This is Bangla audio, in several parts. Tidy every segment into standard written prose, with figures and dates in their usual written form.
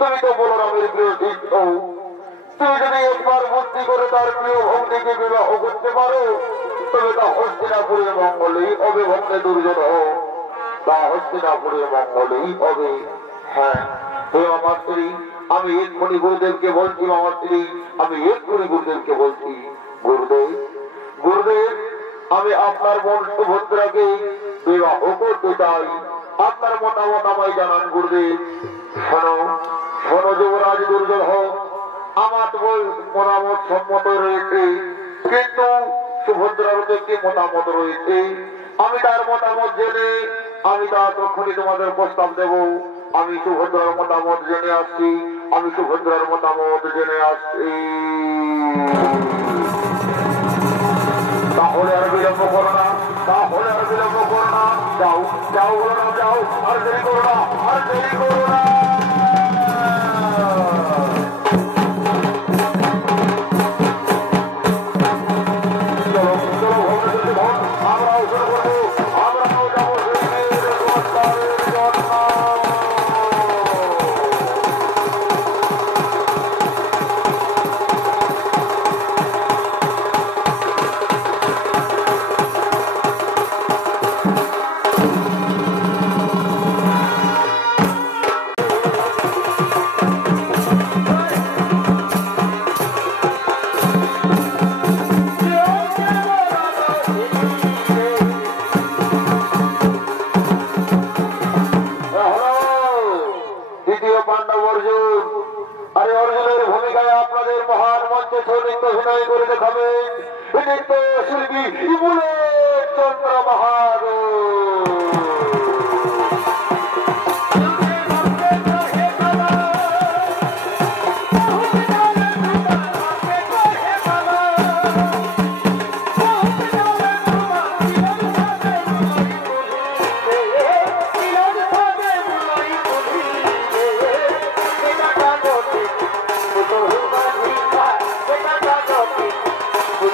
তুমি তো বলরামের প্রিয় শিষ্য, তুমি যদি একবার বুদ্ধি করে তার প্রিয় ভগ্নীকে বিবাহ করতে পারো তবে তা হস্তিনাপুরের মঙ্গলেই হবে। ভগ্নে দুর্যোধন, তা হস্তিনাপুরের মঙ্গলেই হবে। হ্যাঁ হে আমার স্ত্রী, আমি এক্ষুনি গুরুদেবকে বলছি, আমার স্ত্রী আমি এক্ষুনি গুরুদেবকে বলছি। গুরুদেব, গুরুদেব, আমি আপনার বোন সুভদ্রাকে বিবাহ করতে চাই, আপনার মতামত আমায় জানান। গুরুদেব শোনো, শোনো যুবরাজ দুর্যোধন, আমার মতামত সম্মত রয়েছে, কিন্তু সুভদ্রার একটি মতামত রয়েছে। আমি তার মতামত জেনে আমি তা তখনই তোমাদের প্রস্তাব দেব। আমি সুভদ্রার মতামত জেনে আসছি, আমি সুভদ্রার মতামত জেনে আসছি। তাহলে আর বিলম্ব করো না, তাহলে আর বিলম্ব করো না, যাও যাও বলো না, যাও, আর দেরি করো না, আর দেরি করো না।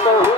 Oh,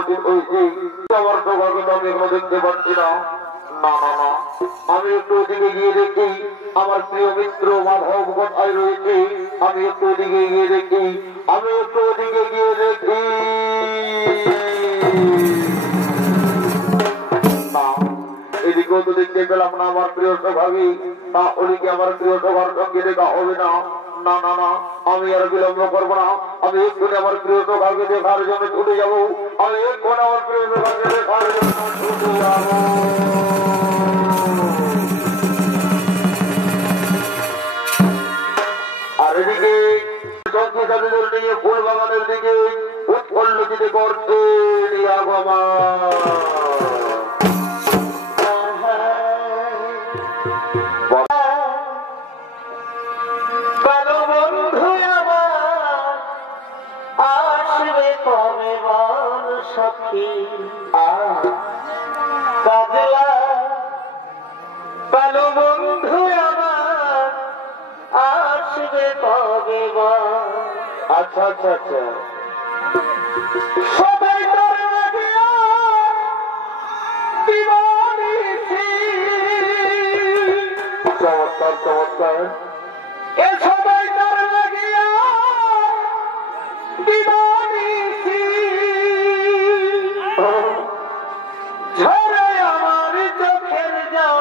উপস্থিত হয়েছি। আমার সৌভাগ্য আমি এখনো দেখতে পাচ্ছি না। না না না, আমি একটু ওদিকে গিয়ে দেখি আমার প্রিয় মিত্র মাধব কোথায় রয়েছে। আমি একটু ওদিকে গিয়ে দেখি, আমি একটু ওদিকে গিয়ে দেখি। না, এদিকেও তো দেখতে পেলাম না আমার প্রিয় সৌভাগী। তা ওদিকে আমার প্রিয় সভার সঙ্গে দেখা হবে না। না না না, আমি আর বিলম্ব করবো না। আমি এক্ষুনি আমার প্রিয় সৌভাগ্য দেখার জন্য ছুটে যাবো। আমি এক্ষুনি আমার প্রিয় সৌভাগ্য দেখার জন্য ছুটে যাবো। আর এদিকে সঙ্গীতাদের নিয়ে ফুল বাগানের দিকে উৎপল্লচিত করছে আগমা। সখী কাজলা কালো বন্ধু আমার আসবে কবে বা। আচ্ছা আচ্ছা আচ্ছা, সবাই তোর লাগিয়া দিবানিছি। চমৎকার চমৎকার। এ সবাই তোর লাগিয়া দিবানিছি। ঝরে আমার চোখের জল।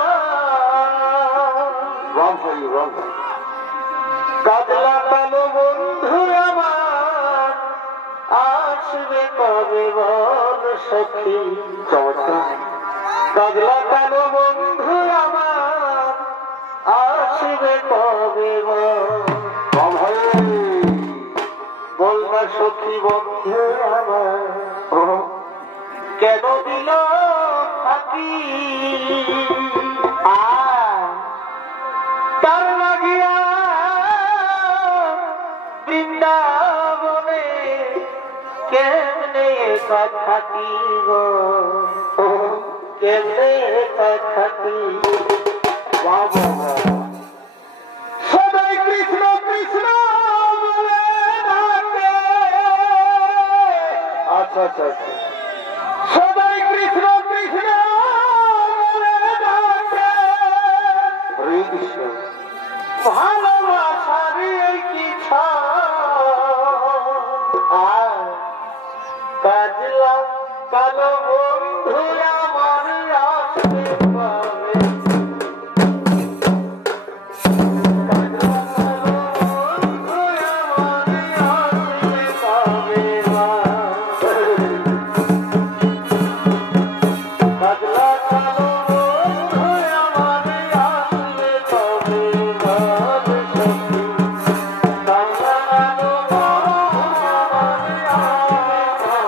কাজলা কালো বন্ধু আমার আসবে কবে বল সখী। কাজলা কালো বন্ধু আমার আসবে কবে বল না সখী বন্ধু আমার কেন দিল ফাঁকি। তার লাগিয়া বৃন্দাবনে কেমনে একা থাকি গো, কেমনে একা থাকি। সবাই কৃষ্ণ কৃষ্ণ বলে ডাকে। আচ্ছা আচ্ছা আচ্ছা, সবাই কৃষ্ণ কৃষ্ণ বলে ডাকে। হরে কৃষ্ণ। ভালোবাসার কি কাজলা কালো বন্ধু আমার আসবে কবে। কাজলা কালো বন্ধু আমার আসবে কবে। কাজলা কালো বন্ধু আমার আসবে কবে।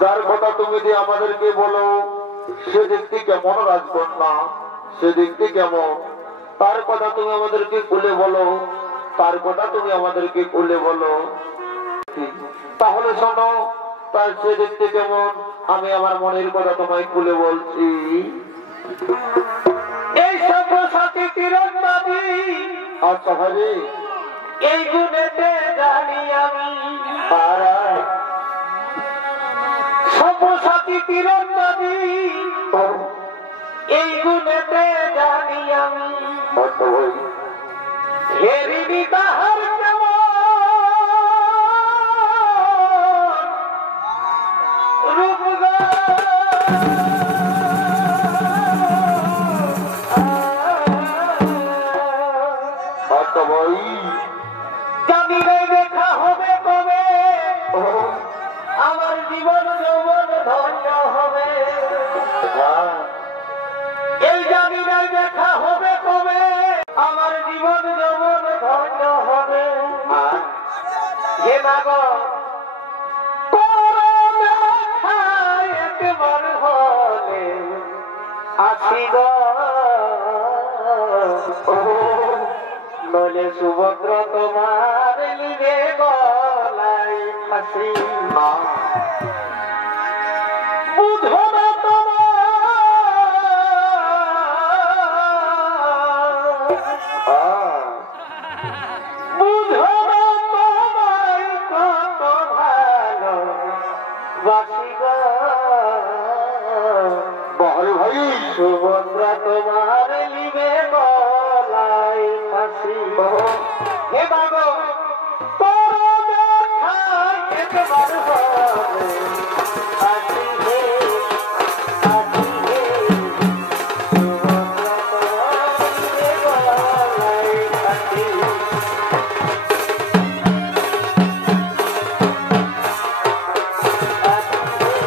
যার কথা তুমি যে আমাদেরকে বলো সে দেখতে কেমন রাজকন্যা, সে দেখতে কেমন, তার কথা তুমি আমাদেরকে খুলে বলো, তার কথা তুমি আমাদেরকে খুলে বলো। তাহলে শোনো, তার সে দেখতে কেমন আমি আমার মনের কথা তোমায় খুলে বলছি। এই সব্যসাচী তীরন্দাজি, আচ্ছা ভাই, এই গুণেতে জানি আমি। সব্যসাচী তীরন্দাজি, এই গুণেতে জানি আমি। আচ্ছা ভাই, হেরিনি তাহার কেমন রূপগা। আচ্ছা ভাই, জানি রে দেখা হবে কবে, আমার জীবন যৌবন ধন্য হবে। এই জানি রে দেখা হবে কবে, আমার জীবন যৌবন ধন্য হবে। হে মাগো একবার হলে আসিব, নলে সুভদ্র তোমার লিবে গলায় ফাঁসি। বুঝো না তোমার, বুঝো না তোমায় কত ভালো বাসিব। বল ভাই, সুভদ্রা তোমার লিবে গলায় ফাঁসি। হে বাবু তোর দেখায় একবার হবে আসি হে, আসি হে। সুভদ্রা তোমার লিবে গলায় ফাঁসি। আসি হে,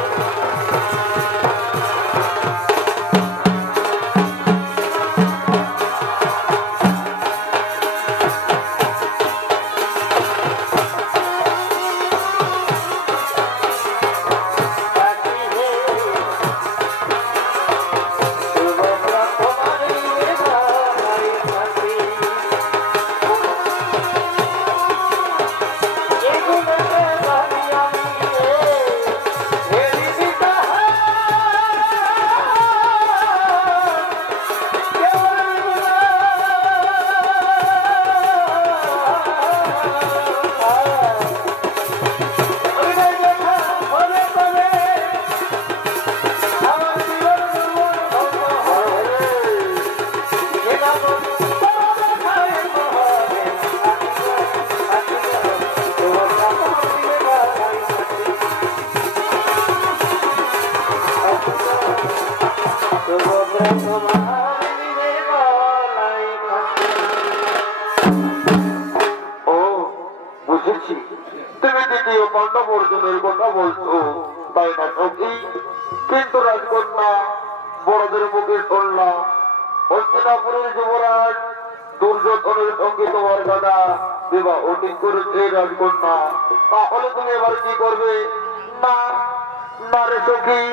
ও বুঝেছি, তুমি দ্বিতীয় পাণ্ডব অর্জুনের কথা বলছো, তাই না সখী? কিন্তু রাজকন্যা, বড়দের মুখে শুনলাম হস্তিনাপুরের যুবরাজ দুর্যোধনের সঙ্গে তোমার দাদা বিবাহ ঠিক করেছে রাজকন্যা। তাহলে তুমি এবার কি করবে? না না রে সখী,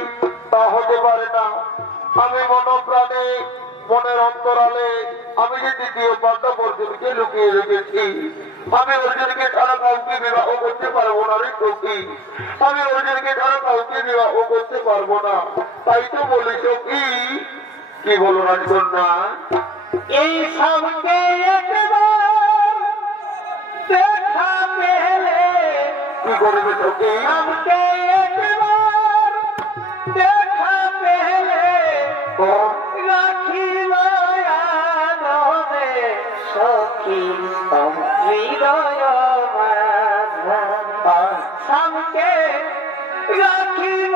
তা হতে পারে না। আমি মনপ্রাণে মনের অন্তরালে আমি যে দ্বিতীয় পাণ্ডব অর্জুনকে লুকিয়ে রেখেছি, আমি অর্জুনকে ছাড়া কাউকে বিবাহ করতে পারবো না রে সখী। আমি অর্জুনকে ছাড়া কাউকে বিবাহ করতে পারবো না। তাই তো বলি সখী। কি বলো রাজকন্যা? এই সঙ্গে একবার দেখা পেলে কি করবে সখী? সঙ্গে একবার দেখা পেলে রাখিব আনন্দে সখী হৃদয় মাঝে সঙ্গে রাখিব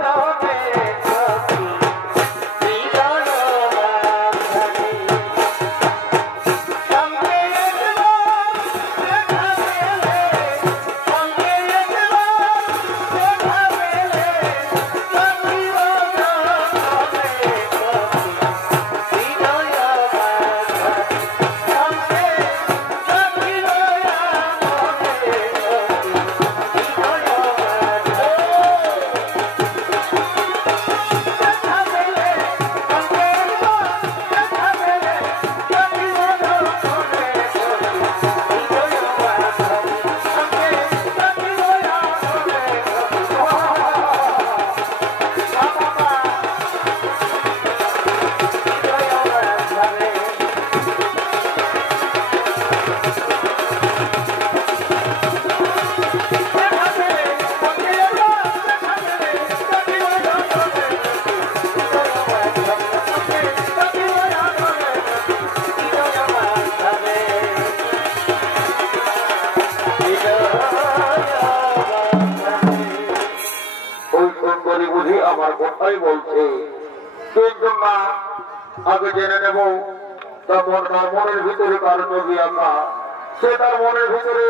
আনন্দে সখী হৃদয় মাঝে সঙ্গে একবার দেখা পেলে সঙ্গে একবার দেখা পেলে রাখিব আনন্দে সখী হৃদয় মাঝে সঙ্গে রাখিব আনন্দে সখী হৃদয় ওই সুন্দরী বুঝি আমার কথাই বলছে, কিন্তু না, আগে জেনে নেব তার মনের ভিতরে কার ছবি আঁকা, সে তার মনের ভিতরে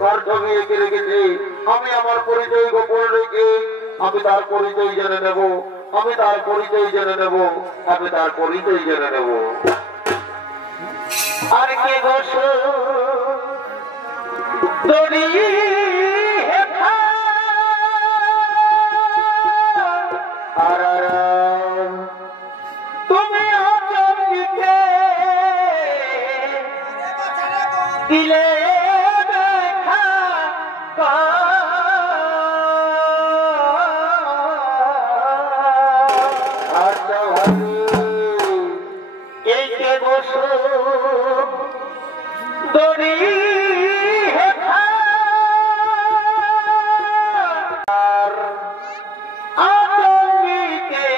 কার ছবি এঁকে রেখেছে। আমি আমার পরিচয় গোপন রেখে আমি তার পরিচয় জেনে নেব, আমি তার পরিচয় জেনে নেব, আমি তার পরিচয় জেনে নেব। আর কে গোস দড়ি হেথা আর তুমি অচন্দিতে দিলে দেখা আচ্ছা ভাই, এই কে গোস দড়ি হেথা আচন্দিতে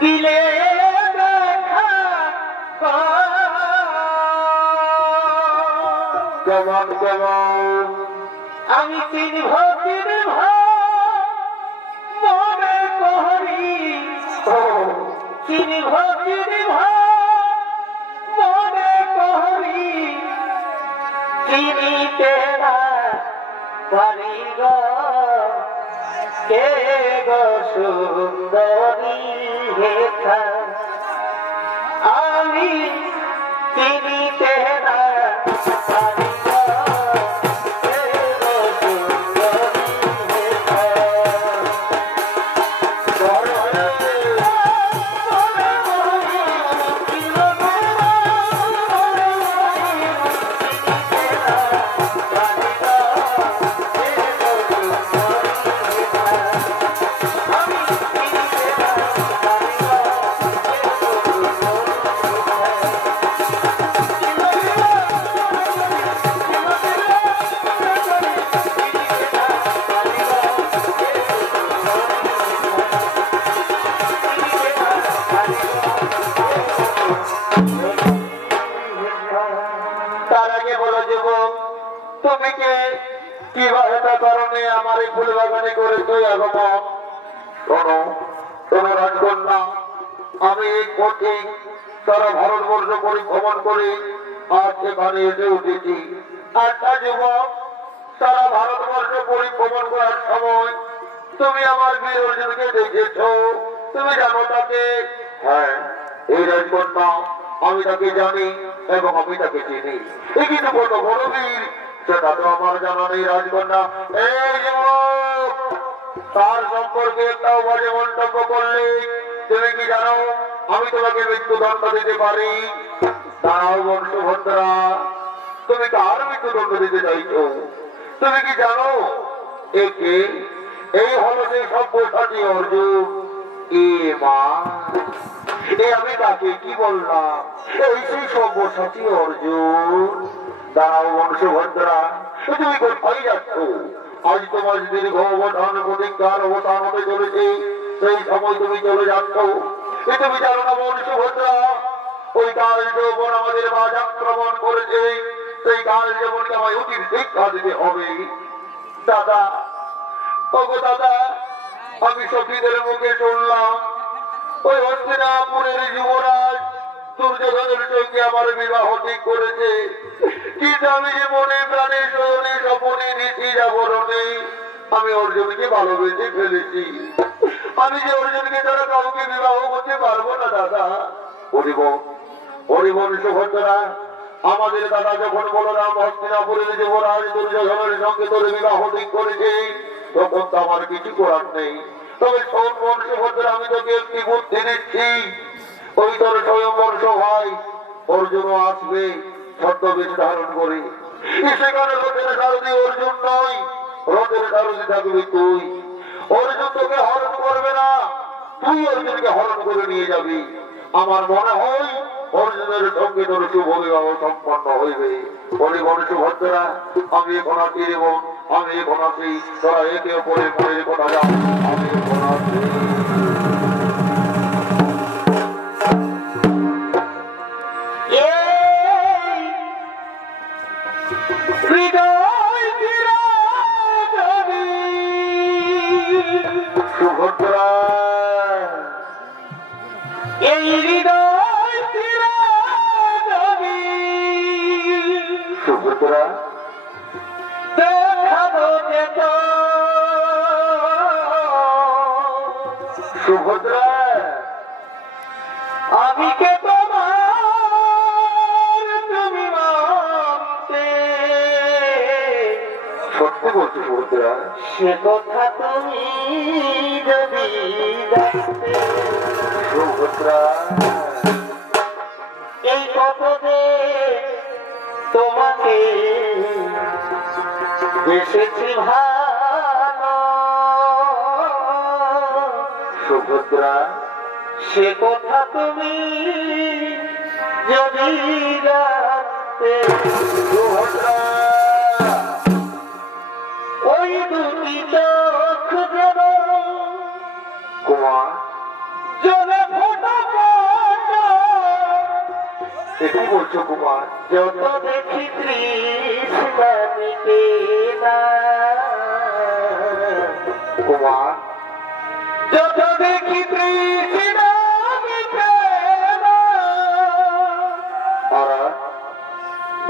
দিলে দেখা কেমন কেমন আমি চিনভ মনে করি চিনভ মনে করি চিনিতে না পারি গো কে গো সুন্দরী হেথা আমি চিনিতে না পারি গো কে গো সুন্দরী হেথা তার আগে বলো যুবক, তুমি কে, কিভাবে কারণে আমার এই ফুল বাগানে করেছো আগমন? শোনো, তোমার রাজকন্যা আমি এই পথে সারা ভারতবর্ষ পরিভ্রমণ করে আজ সেখানে এসে উঠেছি। একটা যুবক সারা ভারতবর্ষ পরিভ্রমণ করার সময় তুমি আমার বীর অর্জুনকে দেখেছ, তুমি জানো তাকে? হ্যাঁ, এই রাজকন্যা আমি তাকে জানি এবং আমি তাকে চিনি। এ কিন্তু কত বড় বীর সেটা তো আমার জানা নেই রাজকন্যা। এই যুবক তার সম্পর্কে একটাও বাজে মন্তব্য করলে তুমি কি জানো আমি তোমাকে মৃত্যুদণ্ড দিতে পারি? দাঁড়াও বংশভদ্রা, তুমি কার মৃত্যুদণ্ড দিতে চাইছো? তুমি কি জানো একে? এই হলো সেই সভ্যসাচী অর্জুন। এ মা, এ আমি তাকে কি বললাম? এই সেই সভ্যসাচী অর্জুন। দাঁড়াও বংশভদ্রা, তুমি কোথায় যাচ্ছ? আজ তোমার দীর্ঘ অবধান প্রতিজ্ঞার অবসান হতে চলেছে, সেই সময় তুমি চলে যাচ্ছ। তুমি জানো না বংশভদ্রা, ওই কাল যৌবন আমাদের মাঝ আক্রমণ করেছে, সেই কাল যৌবনকে আমায় উচিত শিক্ষা দিতে হবে। দাদা, ওগো দাদা, আমি সখীদের মুখে শুনলাম ওই হস্তিনাপুরের যুবরাজ দুর্যোধনের সঙ্গে আমার বিবাহ ঠিক করেছে, কিন্তু আমি যে মনে প্রাণে শরণে স্বপনে নিচ্ছি যাবরণে আমি অর্জুনকে ভালোবেসে ফেলেছি। আমি যে অর্জুনকে ছাড়া কাউকে বিবাহ করতে পারবো না দাদা। হরিবন সুভদ্রা, আমাদের দাদা যখন বলরাম হস্তিনাপুরের যুবরাজ দুর্যোধনের সঙ্গে তোর বিবাহ ঠিক করেছে তখন তো আমার কিছু করার নেই। তবে শোন সুভদ্রা, আমি তোকে একটি বুদ্ধি দিচ্ছি। ওই তোর স্বয়ংবর সভায় অর্জুনও আসবে ছদ্মবেশ ধারণ করে। সেখানে রথের সারথি অর্জুন নয়, রথের সারথি থাকবি তুই। অর্জুন তোকে হরণ করবে না, তুই অর্জুনকে হরণ করে নিয়ে যাবি। আমার মনে হয় অর্জুনের সঙ্গে তোর শুভ বিবাহ সম্পন্ন হইবে। হরিবন সুভদ্রা, আমি এখন আসি রে বোন, আমি এখন আসি। তোরা একে অপরে মনের কথা যাও, আমি এখন আসি। সুভদ্রা, এই হৃদয় সুভদ্রা, দেখাবো যেত সুভদ্রা, আমি কে তোমার তুমি মানতে, সত্যি বলছি সুভদ্রা? সে কথা তুমি যদি জানতে। সুভদ্রা, এই পথে তোমাকে এসেছি ভালো, সুভদ্রা, সে কথা তুমি যদি জানতে। সুভদ্রা, ওই দুটি চোখ যেন কুমার, জলে ফোটা ফোটা, কি বলছো কুমার? যত দেখি তৃষ্ণা মিটে না, কুমার, যত দেখি তৃষ্ণা মিটে না, আর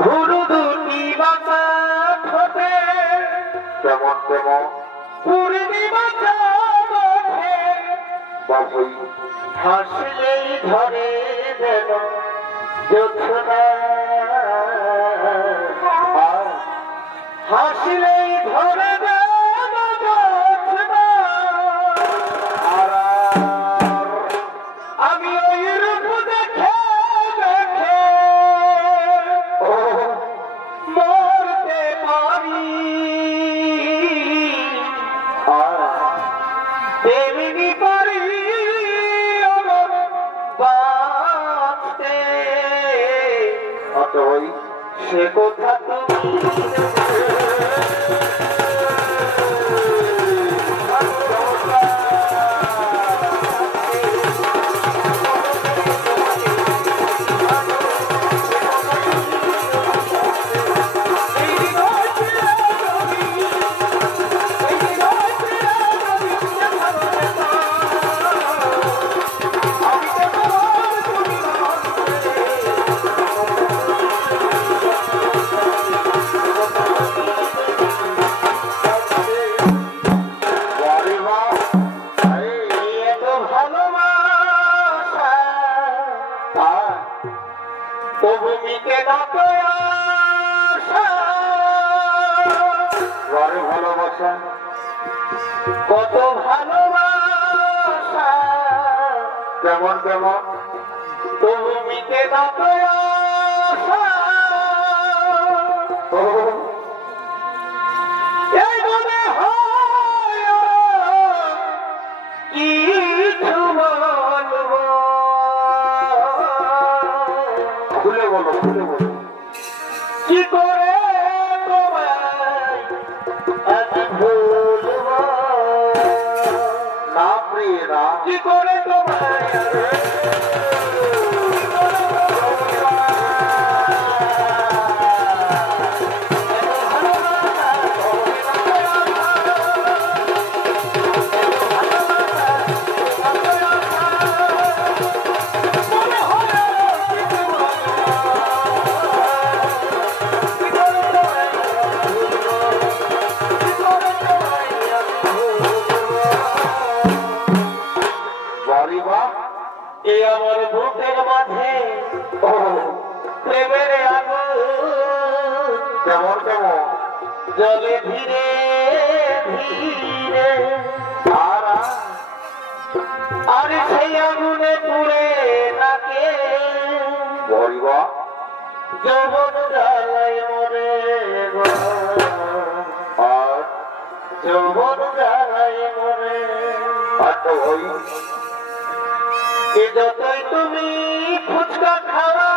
ভুরু দুটি বাঁকা ঠোঁটে তেমন তেমন পূর্ণিমা চাঁদ ওঠে, বাবুই হাসলেই ধরে যেন জোছনা, আর হাসলেই ধরে যেন জোছনা, আর আমি ওই রূপ দেখে দেখে ও মরতে পারি, আর তেমনি পারি আমার বাঁচতে। আচ্ছা ভাই, সে কথা তুমি যত আশা ঘরে ভালোবাসা কত ভালোবাসা কেমন কেমন তুমিতে যত আশা এই মনে হয় কিছু বলবো খুলে বলো খুলে বলো কি করে তোমায় আজ ভুলবো না প্রিয় না কি করে তোমায় বাড়ি বা এই আমার বুকের মাঝে প্রেমের আগুন কেমন কেমন জলে ধীরে ধীরে আর আর সেই আগুনে পুড়ে নাকে বাড়ি বা যৌবন জ্বালাই মরে গো আর যৌবন জ্বালাই মরে আচ্ছা ভাই এ যতই তুমি ফুচকা খাওয়া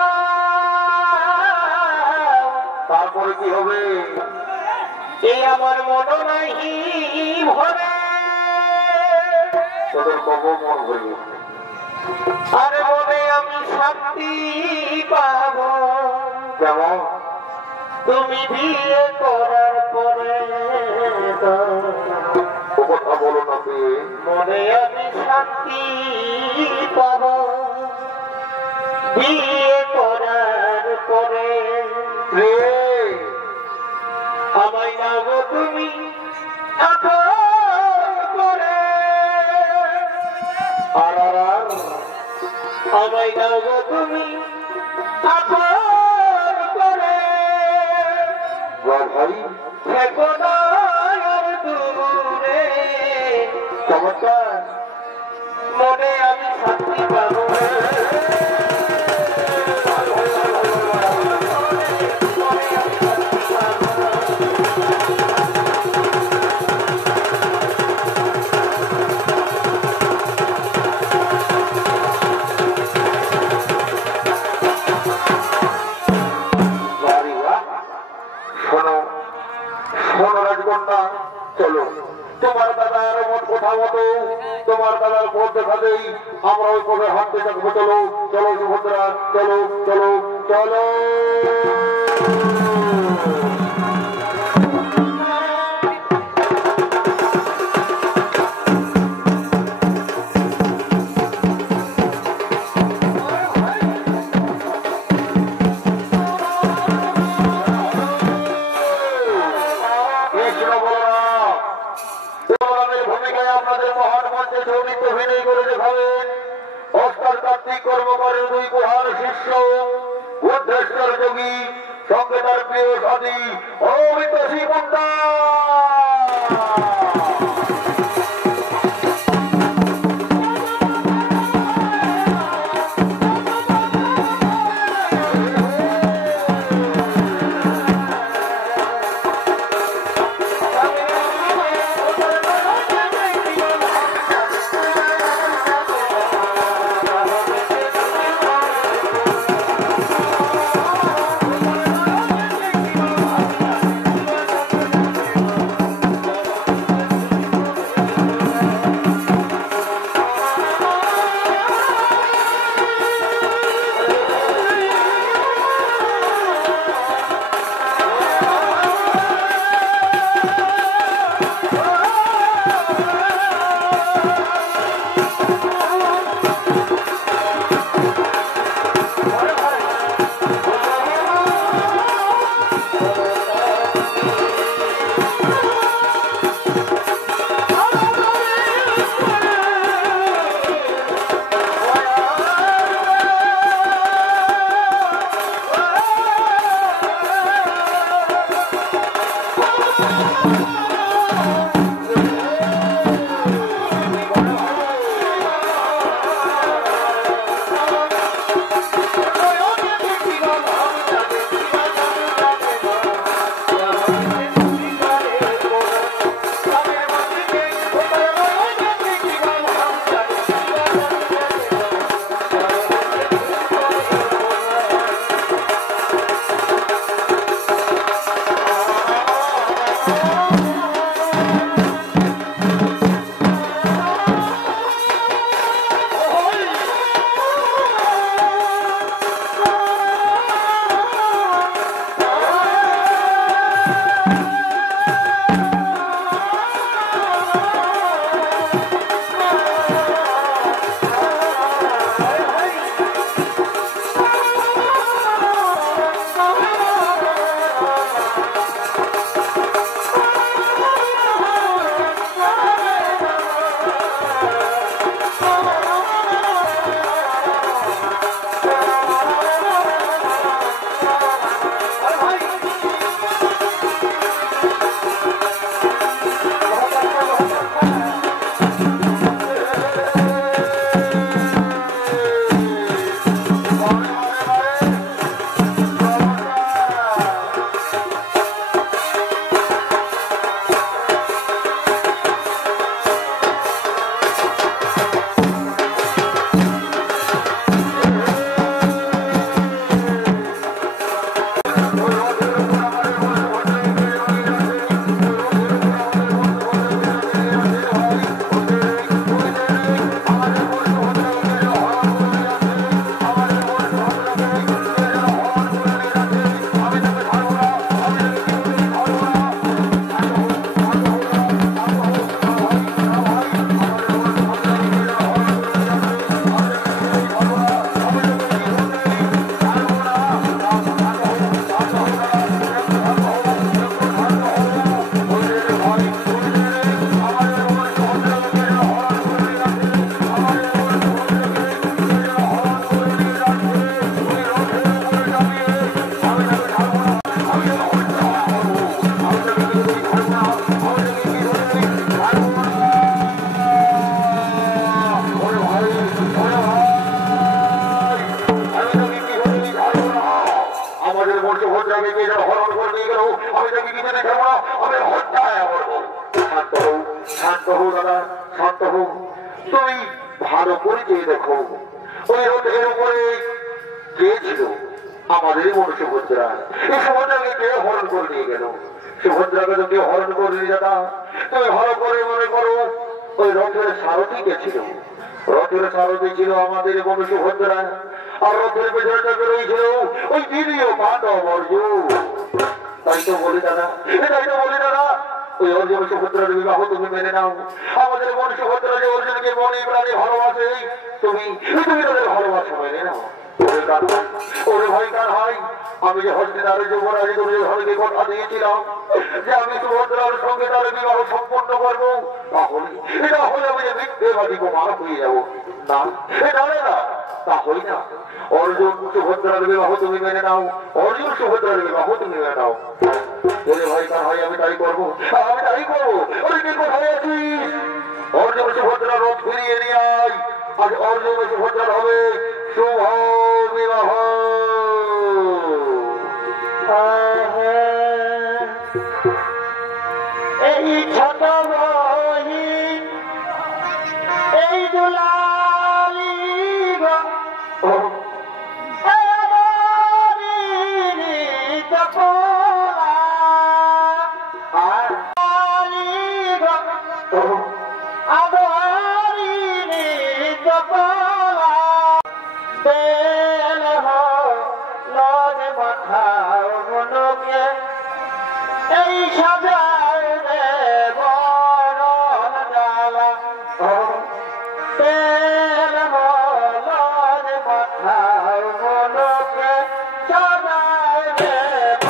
তারপরে কি হবে এই আমার মন নাহি ভরে তোদের কব মন হয়ে আর মনে আমি শান্তি পাব কেমন তুমি বিয়ে করার পরে ও কথা বলো না প্রিয় মনে আমি শান্তি পাব বিয়ে করার পরে প্রিয় আমায় নাও তুমি আপন করে আর আর আর আমায় নাও তুমি আপন করে ভাই থেকো না আর দূরে চমৎকার মনে আমি শান্তি পাবো বাড়ি বা শোনো শোনো রাজকন্যা চলো তোমার দাদার মত কথা মতো তোমার দাদার পথ দেখা দেই আমরা ওই পথে হাঁটতে থাকবো চলো চলো সুভদ্রা চলো চলো চলো কৃষ্ণ বলরাম বলরামের ভূমিকায় আপনাদের মহান মঞ্চে সৌমিত অভিনয় করে দেখাবেন অস্কার কার্তিক কর্মকারের দুই মহান শিষ্য বুদ্ধেশ্বর যোগী সঙ্গে তার প্রিয় সাথী অমিত শ্রীমন্দা শান্ত হো দাদা, শান্ত হো। তুমি ভালো করে চেয়ে দেখো, ওই রথের উপরে কে ছিল? আমাদেরই মনে সুভদ্রা। এই সুভদ্রাকে কে হরণ করে নিয়ে গেল? সুভদ্রাকে তো কেউ হরণ করে নিয়ে দাদা। তুমি ভালো করে মনে করো, ওই রথের সারথি কে ছিল? রথের সারথি ছিল আমাদের মনে সুভদ্রা। আর রথের পেছনে রয়েছিল ওই দ্বিতীয় পাণ্ডব অর্জুন। তাই তো বলি দাদা, তাই তো বলি দাদা, ওই অর্জুন সুভদ্রার বিবাহ তুমি মেনে নাও। আমাদের মন সুভদ্রা যে অর্জুনকে মনে প্রাণে ভালোবাসে, তুমি তুমি তাদের ভালোবাসা মেনে নাও। ওরে ভাই কার হয়, আমি যে হস্তিনারের যুবরাজে তুমি ঘরকে কথা দিয়েছিলাম যে আমি সুভদ্রার সঙ্গে তার বিবাহ সম্পন্ন করবো, তাহলে এটা হলে আমি যে মিথ্যেবাদী প্রমাণ হয়ে যাবো। না, এটা না, তা হই না। অর্জুন সুভদ্রার বিবাহ তুমি মেনে নাও, অর্জুন সুভদ্রার বিবাহ তুমি মেনে নাও। ওরে ভাই কার হয়, আমি তাই করবো, আমি তাই করবো। ওরে কে কোথায় আছিস? অর্জুন সুভদ্রার রথ ফিরিয়ে নিয়ে আয়। আজ অর্জুন সুভদ্রার হবে শুভ বিবাহ। এই ছোট বহিন, এই দুলালি গো, এই সাজায় বড় জ্বালা, তেল হলদ মাথায় মনকে সাজায় বড় জ্বালা।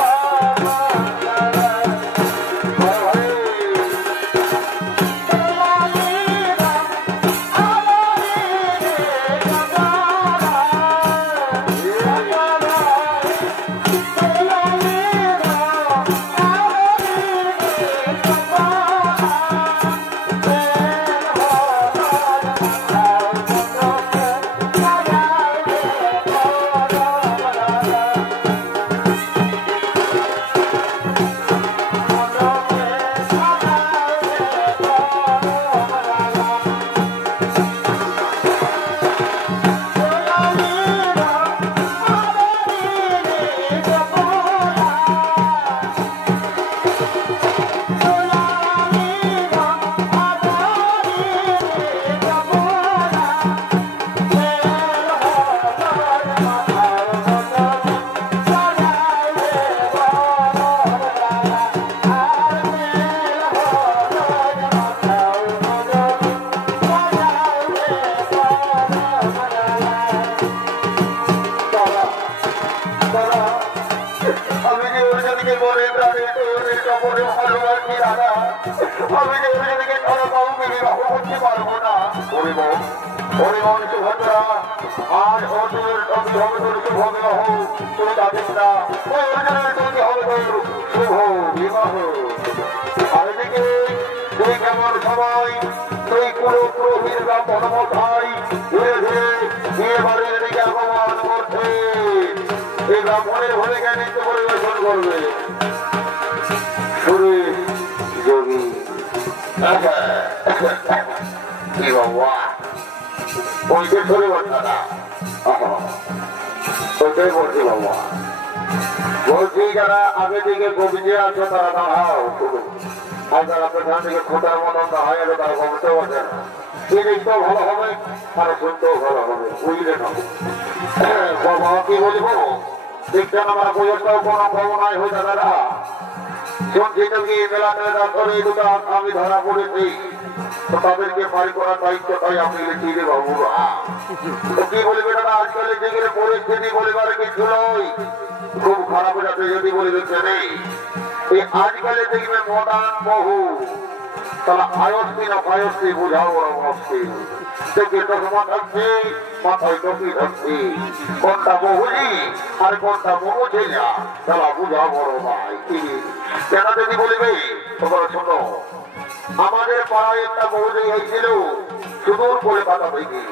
বলছি যারা আগে দিকে কবিতে আছে তারা দাঁড়াও শুধু, আর যারা পেছন দিকে খোঁটার মতন দাঁড়ায় আছে তারা কবিতে বসে না। দেখতেও ভালো হবে আর শুনতেও ভালো হবে, বুঝলে না? বাবা কি বলবো, দেখছেন আমার বইয়েরটাও কোনো ভাবনায় হয়ে দাদারা শুনছি তো কি মেলাতে ধরে দুটো আমি ধরা পড়েছি, তো তাদেরকে বাড়ি করার দায়িত্বটাই আমি লিখি রে বাবুরা। তো কি বলবে দাদা, আজকাল যেগুলো পরিস্থিতি বলিবার কিছু নয়, খুব খারাপ যাতে যদি বলবে নেই। এই আজকালে দেখবে মডার্ন বহু, তারা আয়স্তি না ফায়স্তি বোঝাও বড় মুশকিল। দেখে চশমা থাকছে, মাথায় টপি থাকছে, কোনটা বহুজি আর কোনটা বহু ছেলা, তারা বোঝা বড় ভাই। কেন যদি বলিবে তোমরা শোনো, আমাদের পাড়ায় একটা বহুজি হয়েছিল সুদূর কলকাতা থেকে,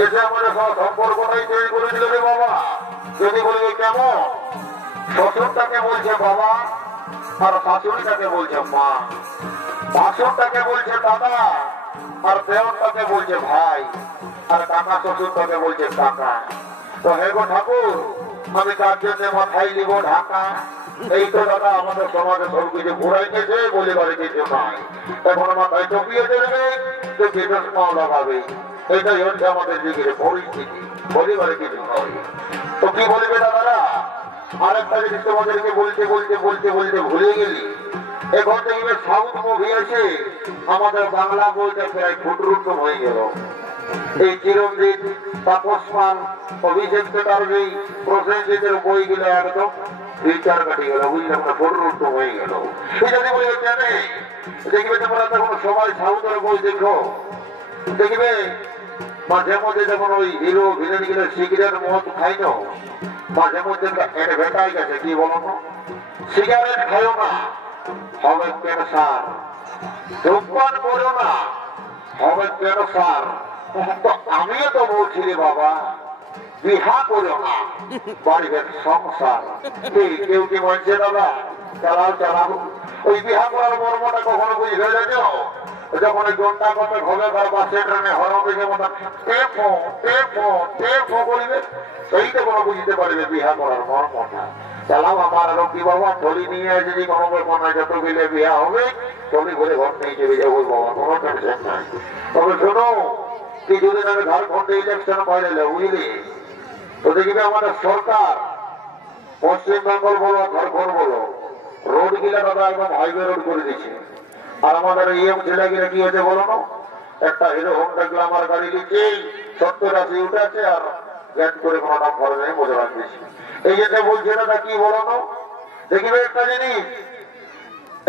এসে আমাদের সম্পর্কটাই তৈরি করে দিল রে বাবা। যদি বলবে কেমন, শ্বশুরটাকে বলছে বাবা আর শাশুড়িটাকে বলছে মা। ভাসুরটাকে বলছে দাদা, আর দেওরটাকে বলছে ভাই, আর কাকা শ্বশুরটাকে বলছে কাকা। তো হে গো ঠাকুর, আমি তার জন্য মাথায় নিব ঢাকা। এই তো দাদা আমাদের সমাজে সব কিছু ঘুরাইতেছে, বলিবারে কিছু নাই। এখন মাথায় টপিয়ে দেবে তো বিদেশ মাওলা পাবে। এটাই হচ্ছে আমাদের যুগের পরিস্থিতি, বলিবারে কিছু নয়। তো কি বলবে দাদারা? আরেকটা জিনিস তোমাদেরকে বলতে বলতে বলতে বলতে ভুলে গেলি। এখন দেখবে সাউথ মুভি আছে, আমাদের বাংলা বইটা প্রায় ফুটরুটম হয়ে গেল। এই চিরঞ্জিত, তাপস পাল, অভিষেক চ্যাটার্জি, প্রসেনজিতের বইগুলো একদম ফিচার কাটি গেল, বুঝলাম না, ফুটরুটম হয়ে গেল। এই যদি বলি জানে দেখবে তোমরা তখন সবাই সাউথের বই দেখো, দেখবে মাঝে মধ্যে যখন ওই হিরো ভিলেন গুলো সিগারেট মদ খাই না, মাঝে মধ্যে অ্যাডভার্টাইজ আছে, কি বলো না, সিগারেট খাইও না হবে ক্যান্সার, ধূমপান করো না হবে ক্যান্সার। তো আমিও তো বলছি রে বাবা, বিহা করো না বাড়ির সংসার। কেউ কি বলছে দাদা? চালাও চালাও। ওই বিহা করার মর্মটা কখনো বুঝবে জানো? যখন ওই ঘন্টা কত ঘরে ঘর বাসে ট্রেনে হরবে, যেমন টেপো টেপো টেপো করবে, সেইটা কোনো বুঝতে পারবে বিহা করার মর্মটা। চালাও আমার রকি বাবা, থলি নিয়ে যদি কোনো ব্যাপার যত গেলে বিয়া হবে, থলি ঘরে ঘর নিয়ে চলে যাবো বাবা, কোনো টেনশন নাই। তবে শোনো, কিছুদিন আগে ঝাড়খণ্ডে ইলেকশন বাইরে বুঝলি, তো দেখবে আমাদের সরকার পশ্চিমবঙ্গ বলো ঝাড়খণ্ড বলো, রোড গিলা দাদা একদম হাইওয়ে রোড করে দিচ্ছে। আর আমাদের ইএম ছেলেগিরা কি হয়েছে বলো না, একটা হিরো হোন্ডা গ্ল্যামার গাড়ি দিচ্ছে, 70-80 উঠে আছে, আর গ্যাট করে কোনো দাম খরচ নেই, মজা রাখতেছে। এই যেটা বলছে দাদা কি বলো না, দেখবে একটা জিনিস,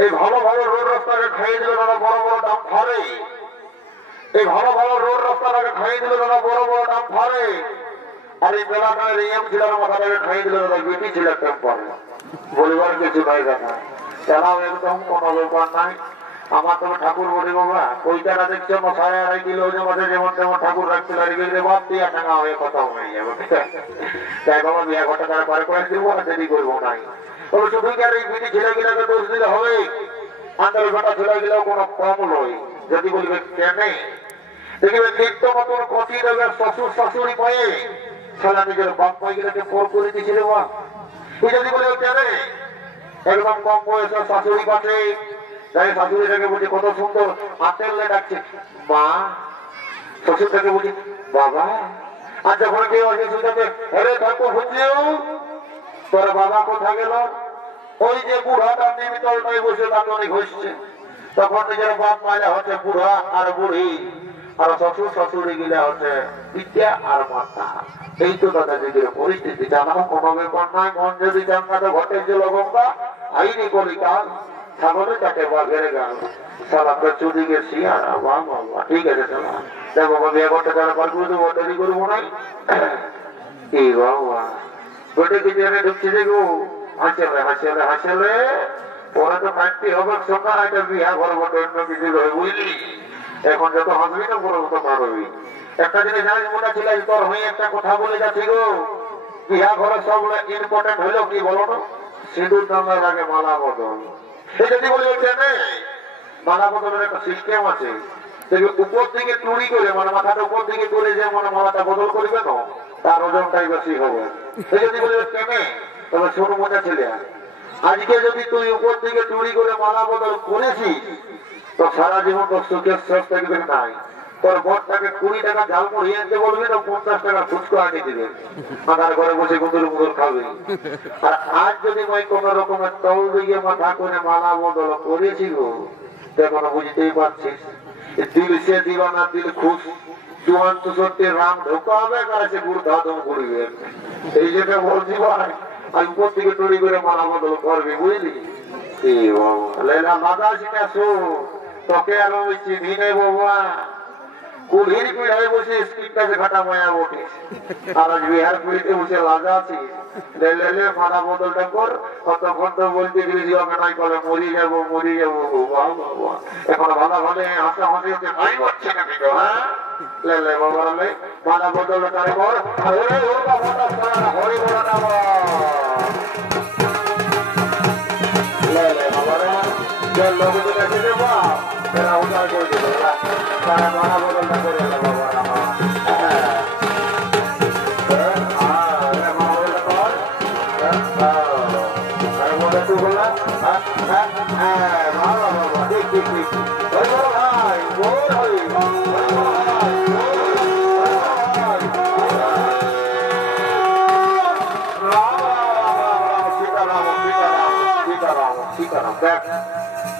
এই ভালো ভালো রোড রাস্তাকে খাইয়ে দিলে দাদা বড় বড় দাম ফারে। এই ভালো ভালো রোড রাস্তাটাকে খাইয়ে দিলে দাদা বড় বড় দাম ফারে। আর এই মেলাটার ইএম ছেলের মাথাটাকে খাইয়ে দিলে দাদা বেটি ছেলে টেম্পার, বলিবার কিছু নাই দাদা। চালাও একদম কোনো ব্যাপার নাই। আমার তো ঠাকুর বলি বাবা, ওইটারা দেখছো 2.5 কিলো মাঝে যেমন তেমন ঠাকুর রাখতে লাগবে, বাদ দিয়ে টাকা হয়ে কথা হয়ে যাবে। তাই বাবা বিয়া ঘটা তারা পারে করে দেবো, আর দেরি করবো নাই। তবে শুধু কি আর এই বিটি ছেলেগুলাকে দোষ দিলে হবে? আন্দার ঘটা ছেলেগুলো কোনো কম নয়। যদি বলবে কেন, দেখবে নিত্য মতন কচি দেবে শ্বশুর শাশুড়ি পায়ে, সারা নিজের বাপ মাইগুলোকে পর করে দিয়েছিল বা। তুই যদি বলে কেন, একদম কম বয়সের শাশুড়ি পাশে তাই শাশুড়িটাকে বলছে কত সুন্দর আতেলে ডাকছে মা, শ্বশুরটাকে বলছি বাবা। আর যখন কেউ আছে সেটাকে হেরে থাকো বুঝলেও তোর বাবা কোথা গেল, ওই যে বুড়াটা নিমিতলটাই বসে দাঁতনি ঘষছে, তখন নিজের বাপ মাইলা হচ্ছে বুড়া আর বুড়ি, আর শ্বশুর শাশুড়ি গিলা হচ্ছে বিদ্যা আর মাতা। এই তো দাদা দিদির পরিস্থিতি। জানাও কোনো ব্যাপার নয়, মন যদি জানতে ঘটে যে লগঙ্গা আইনি করি কাল, ছাগলে তাকে বাঘের গাল, সারা চুরি গেছি আর বাবা। ঠিক আছে চলো দেখো বিয়ে করতে তারা পার করে দেবো, দেরি করবো নাই। এই বাবা বেটে কিছু ঢুকছে দেখো, হাসলে হাসলে হাসলে ওরা তো কাটতে হবে সকাল, একটা বিহা করবো অন্য কিছু রয়ে বুঝলি। এখন যত হাসবি না বড় তো পারবি। একটা জিনিস জানিস মনে ছিল, তোর হয়ে একটা কথা বলে যাচ্ছি গো, বিহা ঘরে সব ইম্পর্টেন্ট হইলো কি বলো না, সিঁদুর দামের আগে মালা বদল। এই যদি বলি মালা বদলের একটা সিস্টেম আছে, উপর দিকে চুরি করে মানে মাথাটা উপর দিকে তুলে যে মানে মালাটা বদল করবে না, তার ওজনটাই বেশি হবে। এই যদি বলি কেনে, তবে ছোট মজা ছেলে আজকে যদি তুই উপর দিকে চুরি করে মালা বদল করেছিস, তো সারা জীবন তোর সুখের শেষ থাকবে নাই। তোর বরটাকে 20 টাকা ঝালমুড়ি আনতে বলবি না, 50 টাকা ফুচকো আনিয়ে দিবে, মাথার ঘরে বসে গুঁদুর মুদুর খাবে। আর আজ যদি মই কোন রকমের তল দিয়ে মাথা করে মালা বদল করেছি গো, দেখো বুঝতেই পারছিস, দিল সে দিবানা দিল খুশ, জোয়ান তো সত্যি রাম ঢোকা হবে, কাছে গুড় ধাদম করবে। এই যেটা বলছি ভাই, আর উপর থেকে তৈরি করে মালা বদল করবি বুঝলি। এই বাবা লেলা মাদা শিখা শো, তোকে আর ওই চিনি নেই বাবা, কুড়ির পিড়ায় বসে স্ক্রিপ্টাকে ঘাটা মায়া বটে, আর আজ বিহার পিড়িতে বসে লাগা আছে। লে মালা বদলটা কর, কতক্ষণ তো বলতে গেলে নাই বলে মরি যাবো মরি যাবো। এখন ভালো ভালো হাসা হাসি হচ্ছে নাই করছে না কিন্তু, হ্যাঁ লে বাবা লে মালা বদলটা করে কর, হরে বলা না লে বাবা রে লোক আছে রে বাবা। সেটা উদ্ধার করে দিল তারা মারা বদলটা করে এলো বাবা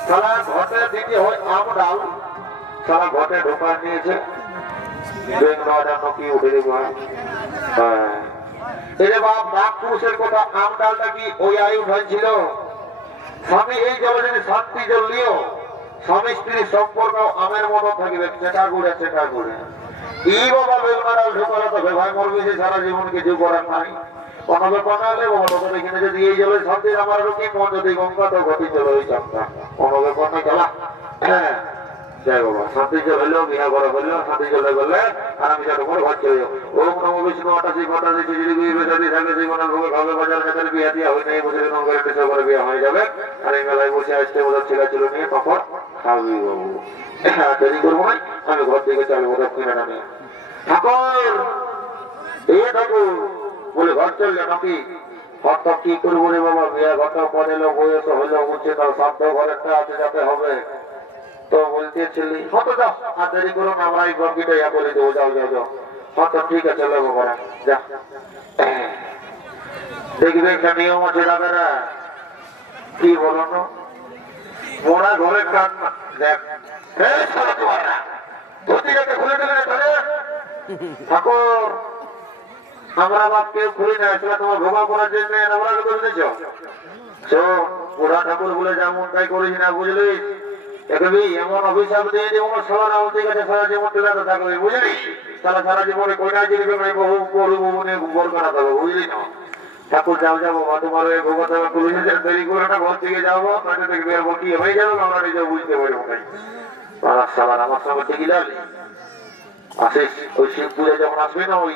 সারা ঘটে দিতে হয় আম ডাল সারা ঘটে ঢোকা নিয়েছে কি উঠে দেবো এরে বাপ নাগ পুরুষের কথা আম ডালটা কি ওই আয়ু ঢালছিল স্বামী এই জলে যদি শান্তি জ্বললিও স্বামী স্ত্রীর সম্পর্ক আমের মতো থাকবে চেটা গুড়ে এই বাবা বেলমারাল ঢোকালে তো ভয় মরবি যে সারা জীবন কিছু করার নাই অনবে বানালে তোদের এখানে যদি এই জলে শান্তি আমার কি মন যদি গঙ্গা তো ঘটি চলো ওই চাপটা অনবে বানা গেলা হ্যাঁ জয় বাবা শান্তি জল হইলেও বিয়া করা হইলেও শান্তি জলে গেলে আর আমি যাতে করে ঘর চলে যাবো ওম নম বিষ্ণু আটাশি ঘটাশি খিচুড়ি বিয়ে বেচারি থাকে জীবনে ভোগে খাবে বাজার খেতে বিয়া দিয়া হয়ে নেই বসে নম করে পেশা করে বিয়ে হয়ে যাবে আর এই মেলায় বসে আসতে ওদের ছেলে ছিল নিয়ে তখন খাবি বাবু দেরি করবো না আমি ঘর থেকে চালবো ওদের কিনাটা নিয়ে ঠাকুর এ ঠাকুর বলে ঘর চললে নাকি ঘর তো কি করবো রে বাবা বিয়ে ঘরটা করে এলো বয়স হইলো উঠছে তার সাধ্য ঘরেরটা আছে যাতে হবে তো বলতেছিলি হতো যাও আর দেরি করো না আমরা এই গর্বিটা ইয়া করে দেবো যাও যাও যাও হতো ঠিক আছে লোক বাবা যা দেখবে একটা নিয়ম আছে দাদারা কি বলো না মোড়া ঘরে কান দেখ ধুতিটাকে খুলে দিলে ঠাকুর আমরা বাপ কেউ খুলি না সেটা তোমার ভোগা করার জন্য আমরা করে দিয়েছ বুড়া ঠাকুর বলে যেমন তাই করিস না বুঝলি দেখবি এমন অভিশাপ দিয়ে যে আমার সবার আমাদের কাছে সারা জীবন টিলাতে থাকবে বুঝলি তারা সারা জীবনে কইনা জিরবে মানে বহু বড় বহু নিয়ে গোবর করা থাকবে বুঝলি না ঠাকুর যাও যাবো তোমার ওই ভোগা তোমার পুলিশের তৈরি করে না ঘর থেকে যাবো তাহলে দেখবি কি হয়ে যাবে আমরা নিজে বুঝতে পারবো না সালার আমার সঙ্গে ঠিকই লাগলি আসিস ওই শিব পূজা যখন আসবে না ওই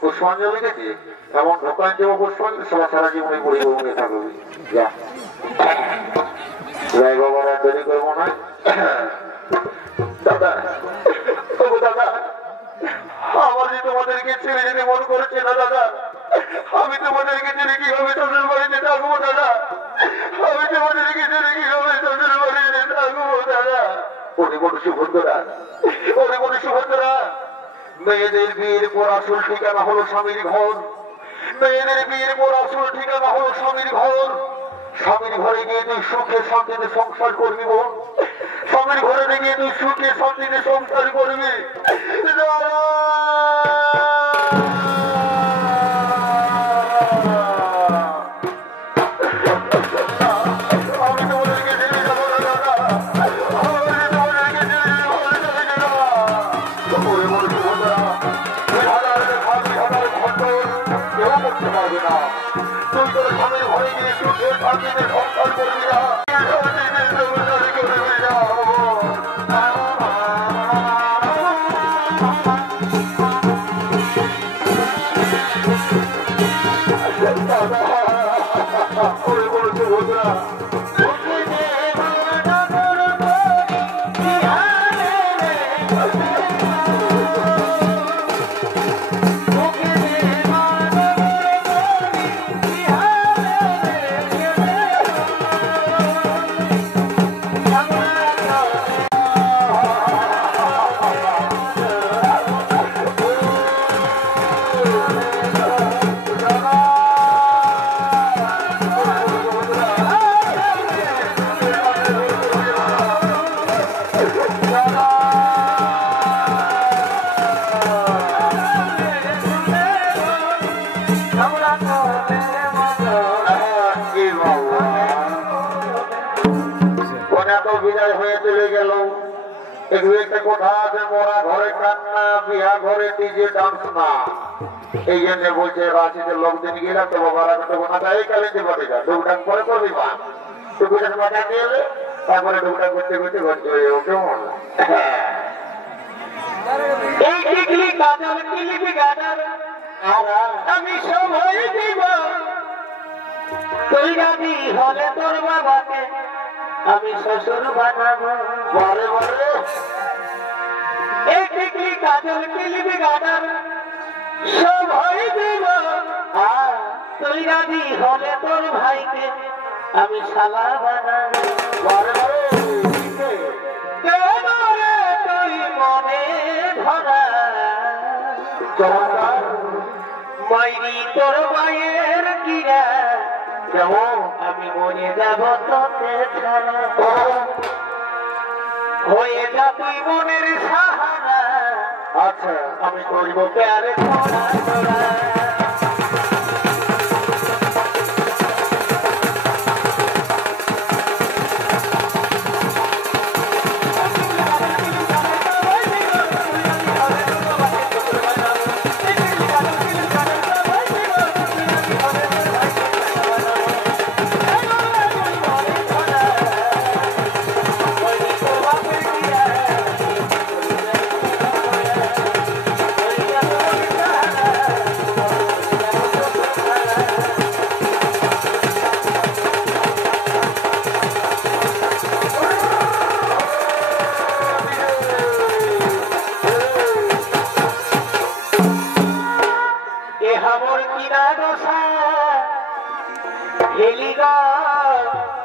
পুষ্পাঞ্জলি গেছে এমন ঢোকান যাবো পুষ্পাঞ্জলি সবার সারা জীবনে পড়ে নিয়ে থাকবে যা জয় বাবার দেরি করবো না দাদা দাদা আমার যে তোমাদেরকে ছেড়ে যেতে মন করেছে না দাদা আমি তোমাদেরকে ছেড়ে কিভাবে শ্বশুর বাড়িতে থাকবো দাদা আমি তোমাদেরকে ছেড়ে কিভাবে শ্বশুর বাড়িতে থাকবো দাদা ওরে কোনো সুভদ্রা ওরে কোনো সুভদ্রা মেয়েদের বিয়ের পর আসল ঠিকানা হলো স্বামীর ঘর মেয়েদের বিয়ের পর আসল ঠিকানা হলো স্বামীর ঘর স্বামীর ঘরে গিয়ে তুই সুখে শান্তিতে সংসার করবি বোন স্বামীর ঘরে গিয়ে তুই সুখে শান্তিতে সংসার করবি এই জন্য বলছে রাশিতে লোকদিন গেলাম তো বাবারা ডুবডাং করে করবি টুকুটার মাথা দিয়ে এলে তারপরে ডুবডাং করতে করতে ঘর চলে যাবো কেমন আমি সময় দিব তুই গাবি হলে তোর বাবাকে আমি শ্বশুর বানাবো। বারে বারে এই টিকলি কাজল কিলিবি গাডার সব হয়ে দিব। তুই রাজি হলে তোর ভাইকে আমি শালা বানাবো। বারে বারে কেন রে তুই মনে ধরা চমৎকার মাইরি তোর মায়ের কিরা কেমন আমি মরে যাব তোকে ছাড়া। হয়ে যা তুই মনের সাহারা আচ্ছা আমি করব প্যার ছড়া ছড়া।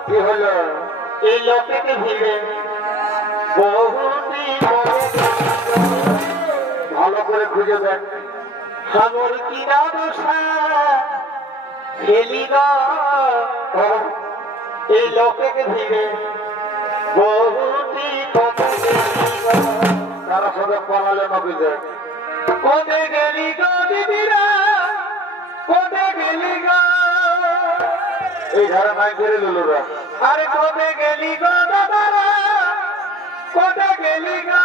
কি হলো এই লোকের ভিড়ে বহুটি ভালো করে খুঁজে দেখ আমার কিনা দশা খেলিল এই লোকের ভিড়ে বহুটি তারা সবে পড়ালে নবী দেখ কোনে গেলি গো দিদিরা কোনে গেলি গো এই ধারে নাই করে লুলুরা আরে কোনে গেলি গো দাদারা কোনে গেলি গো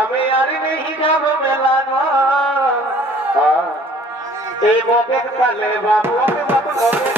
আমি আর नहीं যাব মেলা গো এই মতে কালে বাবু আমি বাবু কোনে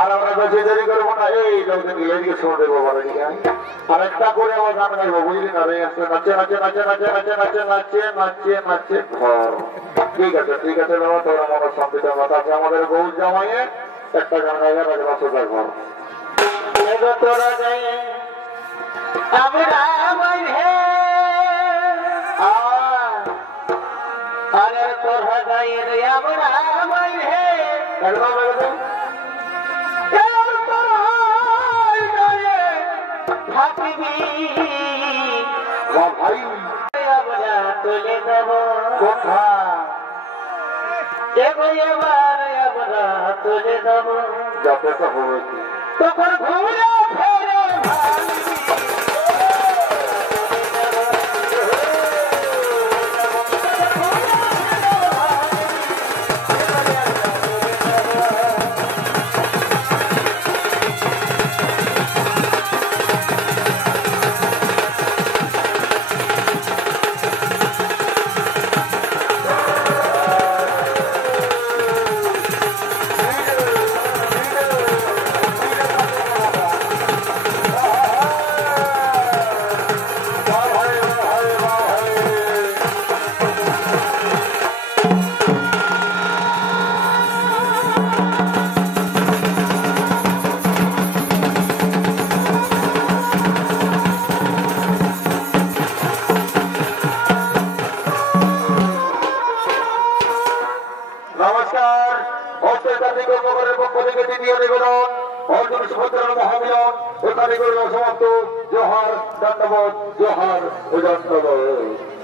আর আমরা বেশি দেরি করবো না এই লোকজন এদিকে শোন দেবো আর একটা করে আমার গান গাইবো বুঝলি না রে নাচে নাচে নাচে নাচে নাচে নাচে নাচে নাচে নাচে ঘর ঠিক আছে বাবা তোরা আমার সম্পিতার কথা আছে আমাদের বউ জামাইয়ে একটা গান গাইবে রাজবাসা ঘর তোরা যাই আমরা হে আরে তোরা যাই রে আমরা হে একদম একদম ভাই আমরা তুলে দেব কথা এবার আমরা তুলে দেব যাতে তো হবে কি তখন ঘুরে ফেরে নমস্কার অর্থনৈতিক কর্মকারের পক্ষ থেকে দ্বিতীয় নিবেদন অর্জুন সুভদ্রার মহামিলন এখানে সমাপ্ত জোহার দণ্ডবোধ জোহার দণ্ডবোধ